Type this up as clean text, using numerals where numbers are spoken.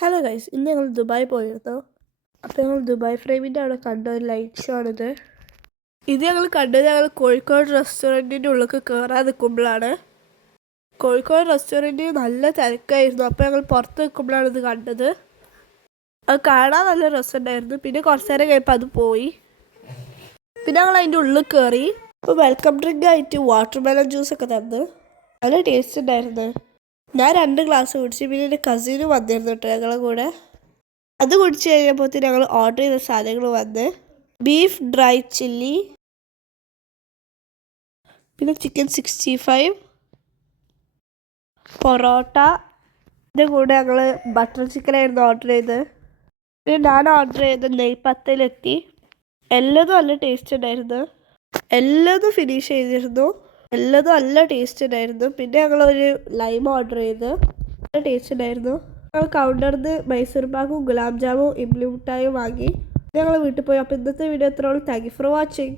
Hello guys, ഇന്ന് ഞങ്ങൾ Dubai പോയിരുന്നു. അപ്പോൾ ഞങ്ങൾ ദുബായ് ഫ്രെയിമിൻ്റെ അവിടെ കണ്ട ഒരു ലൈറ്റ് ഷോ ആണിത്. ഞങ്ങൾ കണ്ടത് ഞങ്ങൾ കോഴിക്കോട് റെസ്റ്റോറൻറ്റിൻ്റെ ഉള്ളിൽ കയറാൻ നിൽക്കുമ്പോഴാണ്. കോഴിക്കോട് റെസ്റ്റോറൻറ്റിൽ നല്ല തിരക്കായിരുന്നു. അപ്പോൾ ഞങ്ങൾ പുറത്ത് നിൽക്കുമ്പോഴാണ് ഇത് കണ്ടത്. അത് കാണാൻ നല്ല രസമുണ്ടായിരുന്നു. പിന്നെ കുറച്ച് നേരം കഴിയുമ്പോൾ അത് പോയി. പിന്നെ ഞങ്ങൾ അതിൻ്റെ ഉള്ളിൽ കയറി. അപ്പോൾ വെൽക്കം ഡ്രിങ്ക് ആയിട്ട് വാട്ടർ മെലൺ ജ്യൂസൊക്കെ തന്നു. നല്ല ടേസ്റ്റ് ഉണ്ടായിരുന്നു. ഞാൻ 2 ഗ്ലാസ് കുടിച്ചു. പിന്നെ എൻ്റെ കസിനും വന്നിരുന്നു കേട്ടോ ഞങ്ങളെ കൂടെ. അത് കുടിച്ച് കഴിഞ്ഞപ്പോഴത്തേന് ഞങ്ങൾ ഓർഡർ ചെയ്ത സാധനങ്ങൾ വന്ന് ബീഫ് ഡ്രൈ ചില്ലി, പിന്നെ ചിക്കൻ 65, പൊറോട്ട. ഇതിൻ്റെ കൂടെ ഞങ്ങൾ ബട്ടർ ചിക്കനായിരുന്നു ഓർഡർ ചെയ്തത്. പിന്നെ ഞാൻ ഓർഡർ ചെയ്ത നെയ്പത്തലെത്തി. എല്ലാതും നല്ല ടേസ്റ്റ് ഉണ്ടായിരുന്നു. എല്ലാതും ഫിനിഷ് ചെയ്തിരുന്നു. എല്ലാതും നല്ല ടേസ്റ്റ് ഉണ്ടായിരുന്നു. പിന്നെ ഞങ്ങളൊരു ലൈം ഓർഡർ ചെയ്ത് നല്ല ടേസ്റ്റ് ഉണ്ടായിരുന്നു. ഞങ്ങൾ കൗണ്ടറിൽ നിന്ന് മൈസൂർ പാക്കും ഗുലാബ് ജാമും ഇംലി മിഠായും വാങ്ങി ഞങ്ങൾ വീട്ടിൽ പോയി. അപ്പോൾ ഇന്നത്തെ വീഡിയോ എത്രയോളം. Thank you for watching.